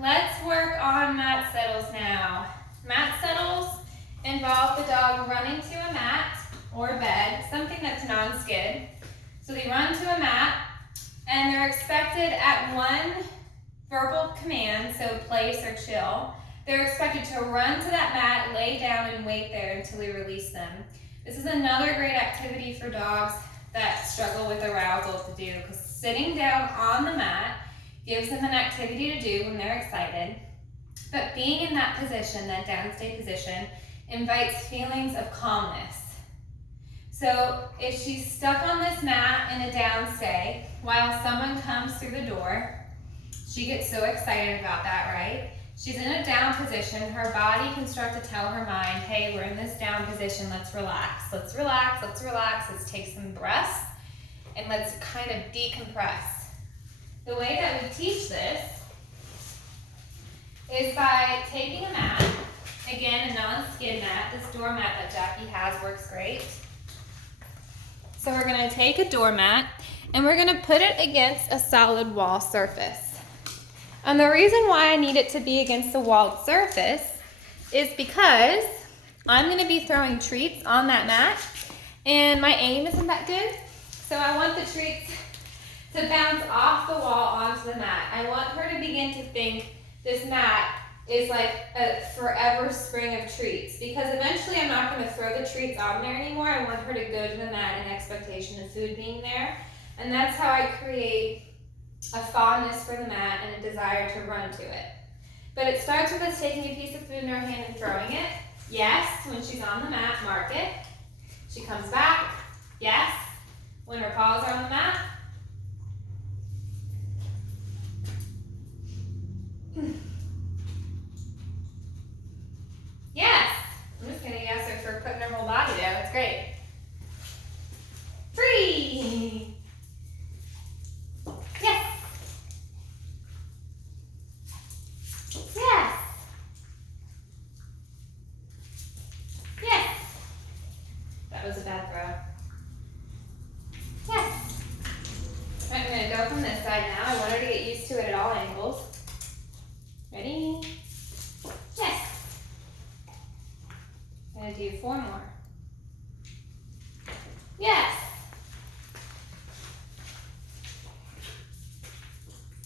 let's work on mat settles now. Mat settles involve the dog running to a mat or bed, something that's non-skid. So they run to a mat and they're expected at one verbal command, so place or chill, they're expected to run to that mat, lay down, and wait there until we release them. This is another great activity for dogs that struggle with arousal to do, because sitting down on the mat gives them an activity to do when they're excited. But being in that position, that downstay position, invites feelings of calmness. So if she's stuck on this mat in a downstay while someone comes through the door, she gets so excited about that, right? She's in a down position. Her body can start to tell her mind, hey, we're in this down position. Let's relax. Let's relax. Let's relax. Let's take some breaths and let's kind of decompress. The way that we teach this is by taking a mat, again, a non-skid mat. This doormat that Jackie has works great. So we're going to take a doormat and we're going to put it against a solid wall surface. And the reason why I need it to be against the walled surface is because I'm going to be throwing treats on that mat, and my aim isn't that good. So I want the treats to bounce off the wall onto the mat. I want her to begin to think this mat is like a forever spring of treats, because eventually I'm not going to throw the treats on there anymore. I want her to go to the mat in expectation of food being there, and that's how I create a fondness for the mat and a desire to run to it. But it starts with us taking a piece of food in her hand and throwing it. Yes, when she's on the mat, mark it. She comes back. Yes, when her paws are on the mat. Yes, I'm just gonna yes her for putting her whole body there. That's great. Free. Yes. Yes. Yes. That was a bad throw. Yes. All right, we're going to go from this side now. I want her to get used to it at all angles. Ready? Yes. I'm going to do 4 more. Yes.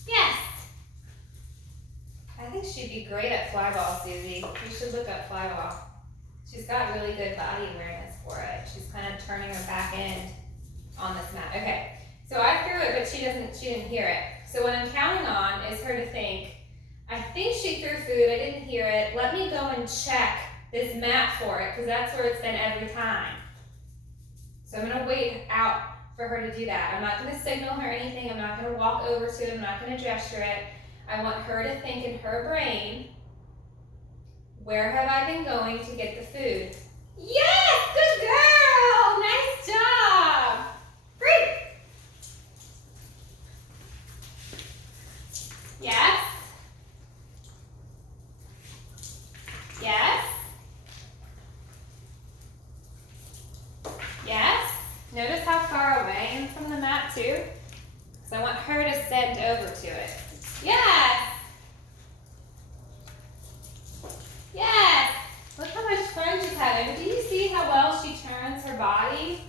Yes. I think she'd be great at fly ball, Susie. You should look up fly ball. She's got really good body awareness for it. She's kind of turning her back end on this mat. Okay, so I threw it, but she didn't hear it. So what I'm counting on is her to think, I think she threw food, I didn't hear it. Let me go and check this mat for it, because that's where it's been every time. So I'm gonna wait out for her to do that. I'm not gonna signal her anything. I'm not gonna walk over to it. I'm not gonna gesture it. I want her to think in her brain, where have I been going to get the food? Yes, good girl, nice job. Great. Yes. Yes. Yes. Notice how far away I am from the mat too? So I want her to send over to it. Yes. Yes. Look how much fun she's having. Do you see how well she turns her body?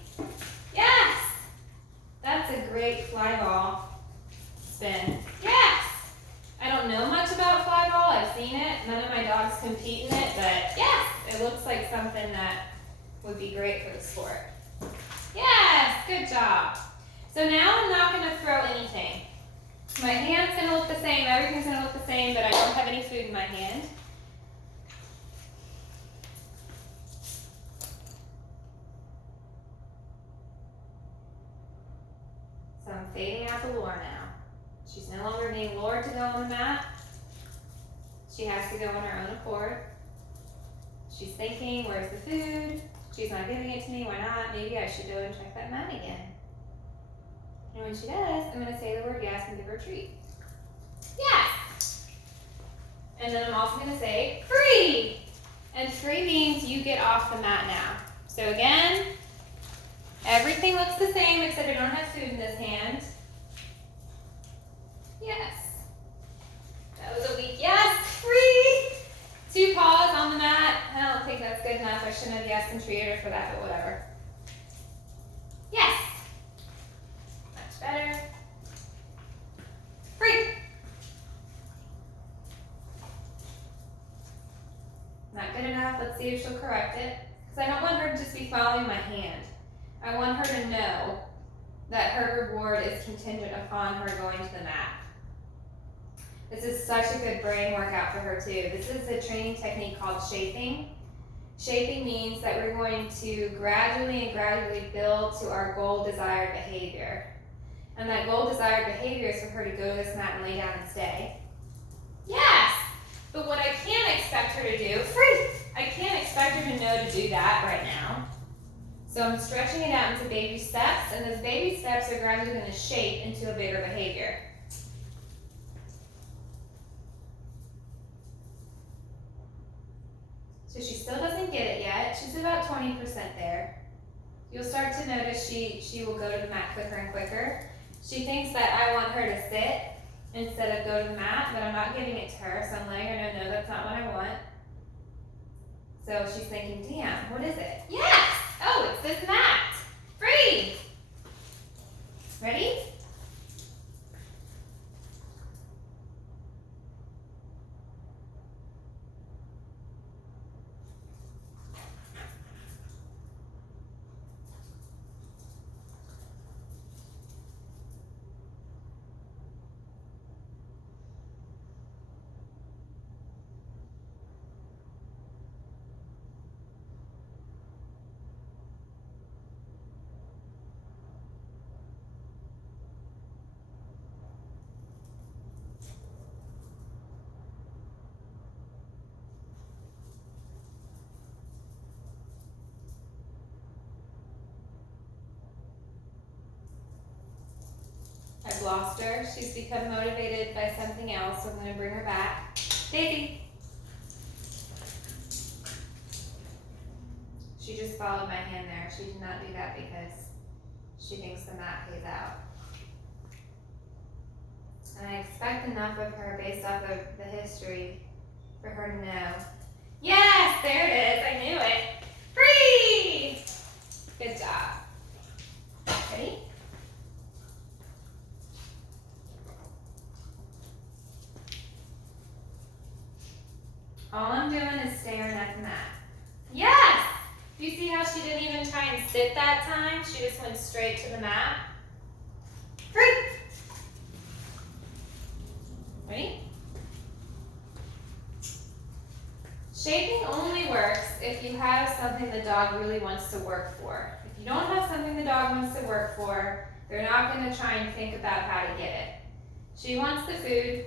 Yes. That's a great fly ball spin. Yes. I don't know much about fly ball. I've seen it. None of my dogs compete in it, but yes, it looks like something that would be great for the sport. Yes, good job. So now I'm not going to throw anything. My hand's going to look the same. Everything's going to look the same, but I don't have any food in my hand. So I'm fading out the lure now. She's no longer being lured to go on the mat. She has to go on her own accord. She's thinking, where's the food? She's not giving it to me, why not? Maybe I should go and check that mat again. And when she does, I'm going to say the word yes and give her a treat. Yes! And then I'm also going to say free! And free means you get off the mat now. So again, everything looks the same except I don't have food in this hand. Yes. That was a weak yes. shouldn't have yes and treated her for that, but whatever. Yes. Much better. Free. Not good enough. Let's see if she'll correct it. Because I don't want her to just be following my hand. I want her to know that her reward is contingent upon her going to the mat. This is such a good brain workout for her too. This is a training technique called shaping. Shaping means that we're going to gradually build to our goal desired behavior. And that goal desired behavior is for her to go to this mat and lay down and stay. Yes! But what I can't expect her to do, I can't expect her to know to do that right now. So I'm stretching it out into baby steps, and those baby steps are gradually going to shape into a bigger behavior. So she still doesn't get it yet. She's about 20% there. You'll start to notice she will go to the mat quicker and quicker. She thinks that I want her to sit instead of go to the mat, but I'm not giving it to her, so I'm letting her know, no, that's not what I want. So she's thinking, damn, what is it? Yes! Oh, it's this mat. Free! Ready? I've lost her. She's become motivated by something else, so I'm going to bring her back. Daisy. She just followed my hand there. She did not do that because she thinks the mat pays out. And I expect enough of her based off of the history for her to know. Yes, there it is. I knew it. Free! Good job. Ready? All I'm doing is staring at the mat. Yes! Do you see how she didn't even try and sit that time? She just went straight to the mat. Free! Ready? Shaping only works if you have something the dog really wants to work for. If you don't have something the dog wants to work for, they're not going to try and think about how to get it. She wants the food.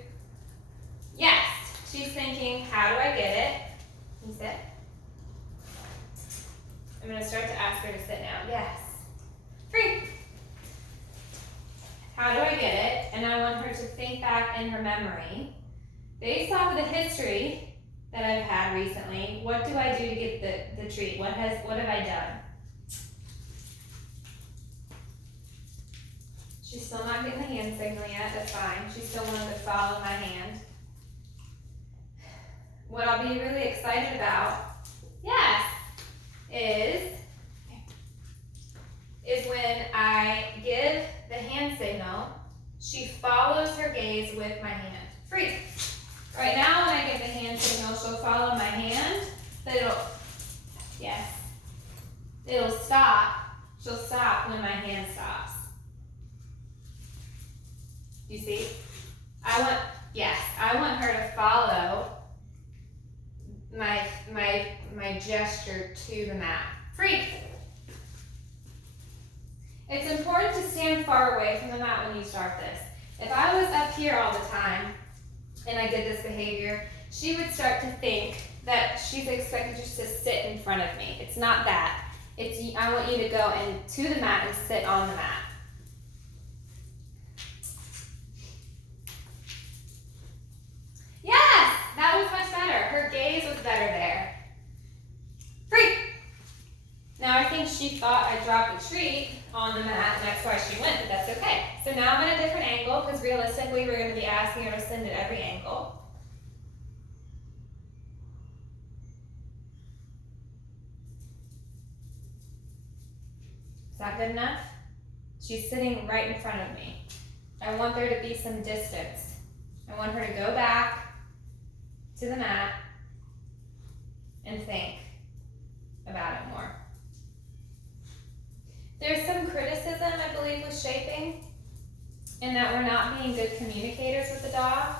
Yes! She's thinking, how do I get it? Can you sit? I'm going to start to ask her to sit now. Yes. Free. How do I get it? And I want her to think back in her memory. Based off of the history that I've had recently, what do I do to get the treat? What have I done? She's still not getting the hand signal yet. That's fine. She's still wanting to follow my hand. What I'll be really excited about, yes, is when I give the hand signal, she follows her gaze with my hand. Free. Right now, when I give the hand signal, she'll follow my hand, but it'll stop. She'll stop when my hand stops. You see? I want her to follow my gesture to the mat. Free. It's important to stand far away from the mat when you start this. If I was up here all the time and I did this behavior, she would start to think that she's expected just to sit in front of me. It's not that. It's I want you to go to the mat and sit on the mat. Yes, that was much better. Her gaze was better there. Free. Now I think she thought I dropped a treat on the mat, and that's why she went, but that's okay. So now I'm at a different angle, because realistically we're going to be asking her to sit at every angle. not good enough. She's sitting right in front of me. I want there to be some distance. I want her to go back to the mat and think about it more. There's some criticism, I believe, with shaping, in that we're not being good communicators with the dog.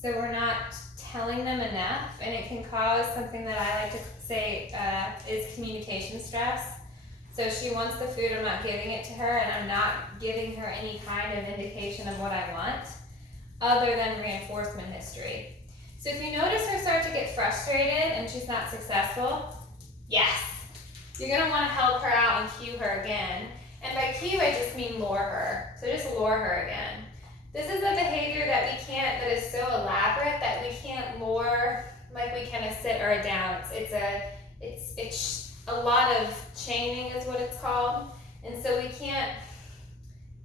So we're not telling them enough, and it can cause something that I like to say is communication stress. So she wants the food, I'm not giving it to her, and I'm not giving her any kind of indication of what I want, other than reinforcement history. So if you notice her start to get frustrated and she's not successful, yes, you're gonna wanna help her out and cue her again. And by cue, I just mean lure her. So just lure her again. This is a behavior that is so elaborate that we can't lure like we can a sit or a down. It's a lot of chaining is what it's called. And so we can't,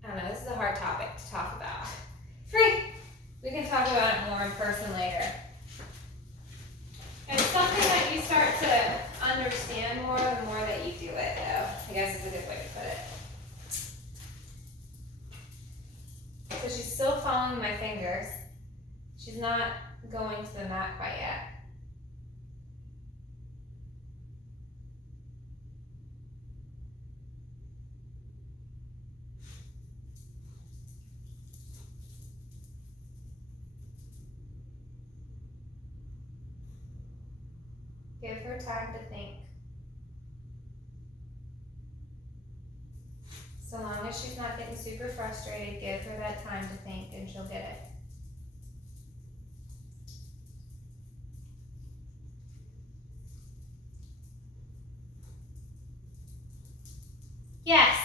I don't know, this is a hard topic to talk about. Free! We can talk about it more in person later. And it's something that you start to understand more the more that you do it, though. I guess is a good way to put it. So she's still following my fingers. She's not going to the mat quite yet. Give her time to think. So long as she's not getting super frustrated, give her that time to think and she'll get it. Yes.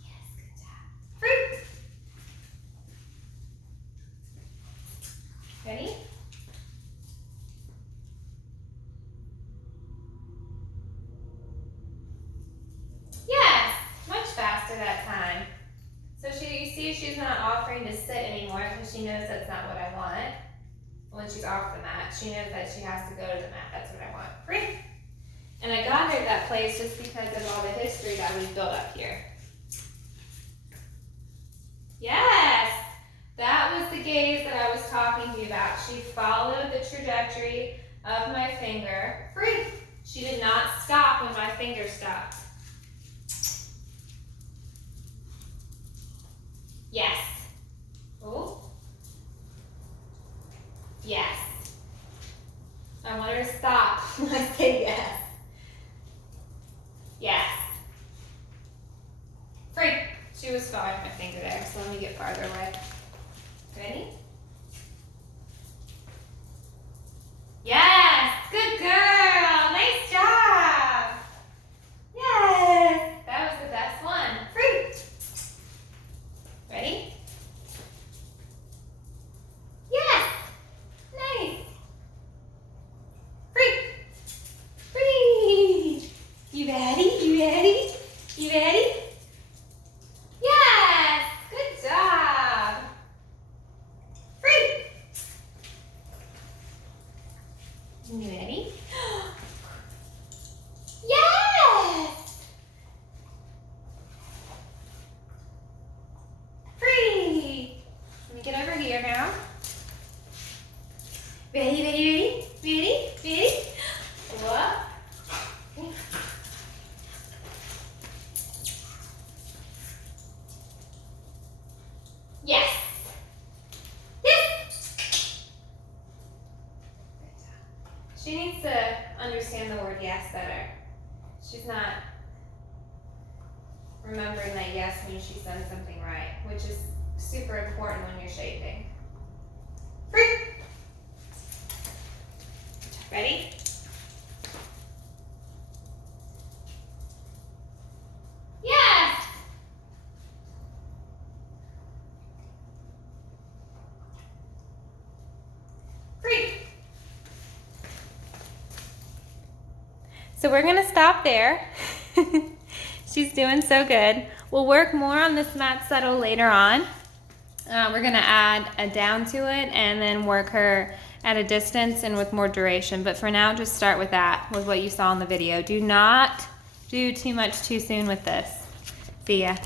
Yes, good job. Free. Ready? That time. So you see she's not offering to sit anymore because she knows that's not what I want. When she's off the mat, she knows that she has to go to the mat. That's what I want. Free. And I got her to that place just because of all the history that we've built up here. Yes! That was the gaze that I was talking to you about. She followed the trajectory of my finger. Free. She did not stop when my finger stopped. Yes. Oh. Yes. I want her to stop when I say yes. Yes. Free. She was following my finger there, so let me get farther away. Ready? Yes. Good girl. Nice job. Yes. That was the best one. Free. Ready? Yes! Nice! Free! Free! You ready? You ready? You ready? Yes! Good job! Free! You ready? Yes! Let me get over here now. Ready, ready, ready? Ready? Ready? What? Yes. Yes. She needs to understand the word yes better. She's not remembering that yes means she's done something right, which is super important when you're shaping. Free. Ready? Yes. Free. So we're going to stop there. She's doing so good. We'll work more on this mat settle later on. We're going to add a down to it and then work her at a distance and with more duration. But for now, just start with that, with what you saw in the video. Do not do too much too soon with this. See ya.